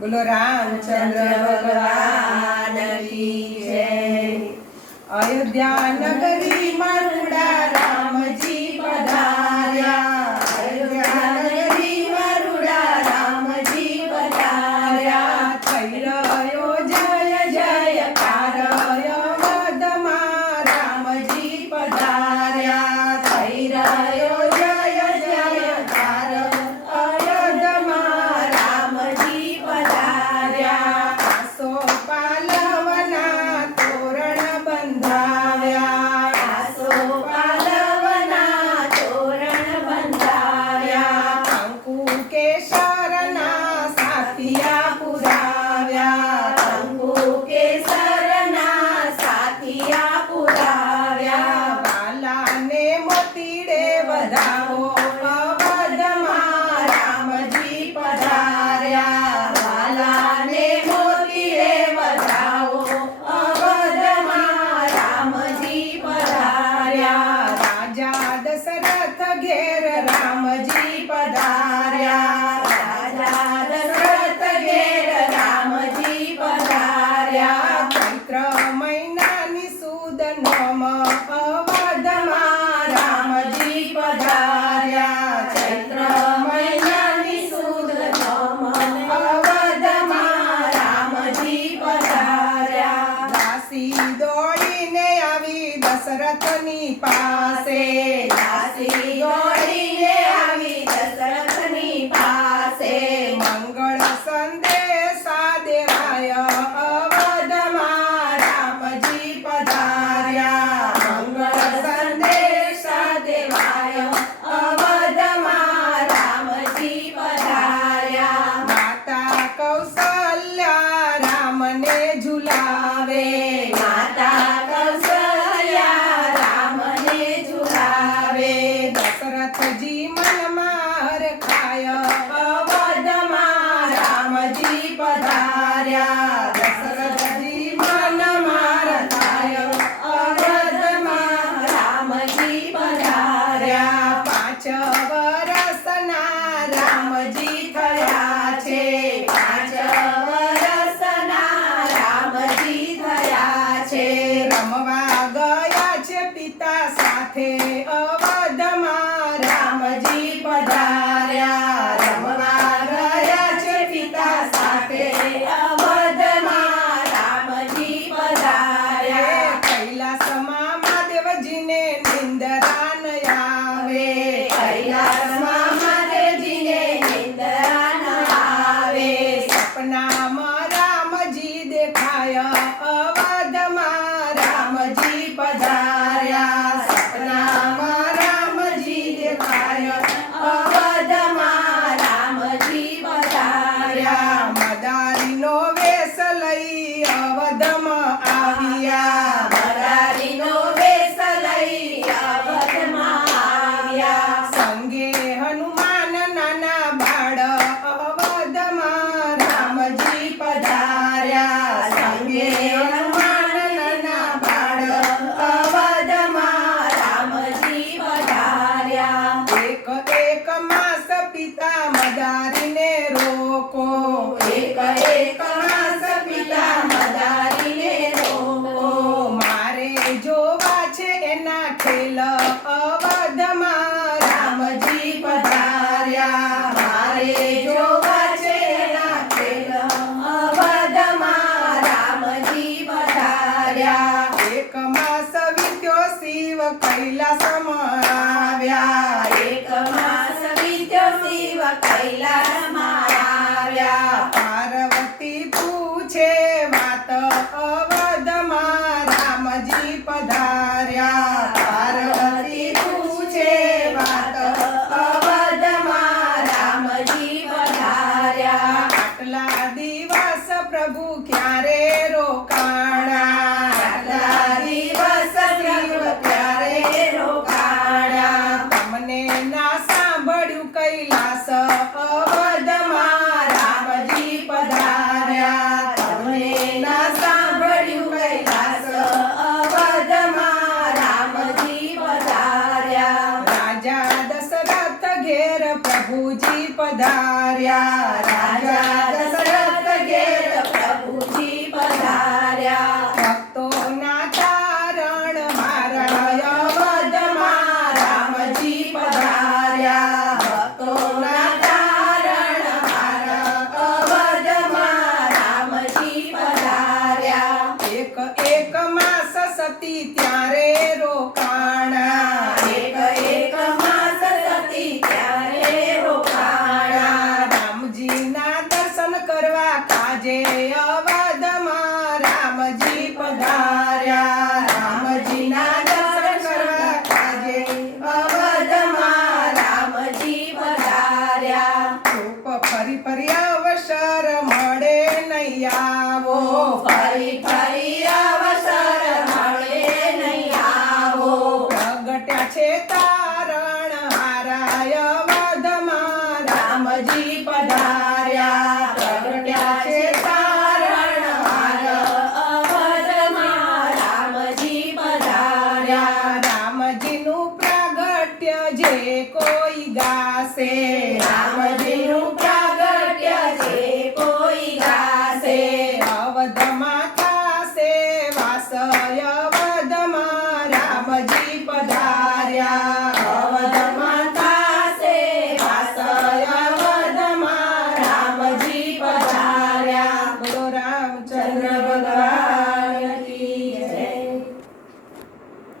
બોલો રામચંદ્ર ભગવાન કી જય. અયોધ્યા નગરી માં glórias. પધાર્યા સપનામાં રામજી દેખાય અવધમાં રામજી પધાર્યા. મદારીનો વેશ લઈ અવધમાં આવ્યા. માસમાં આવ્યા એક માસ વિદ્ય પાર્વતી પૂછે માત અવધમાં રામજી પધા પધાર્યા રાજા ફરી ફરી.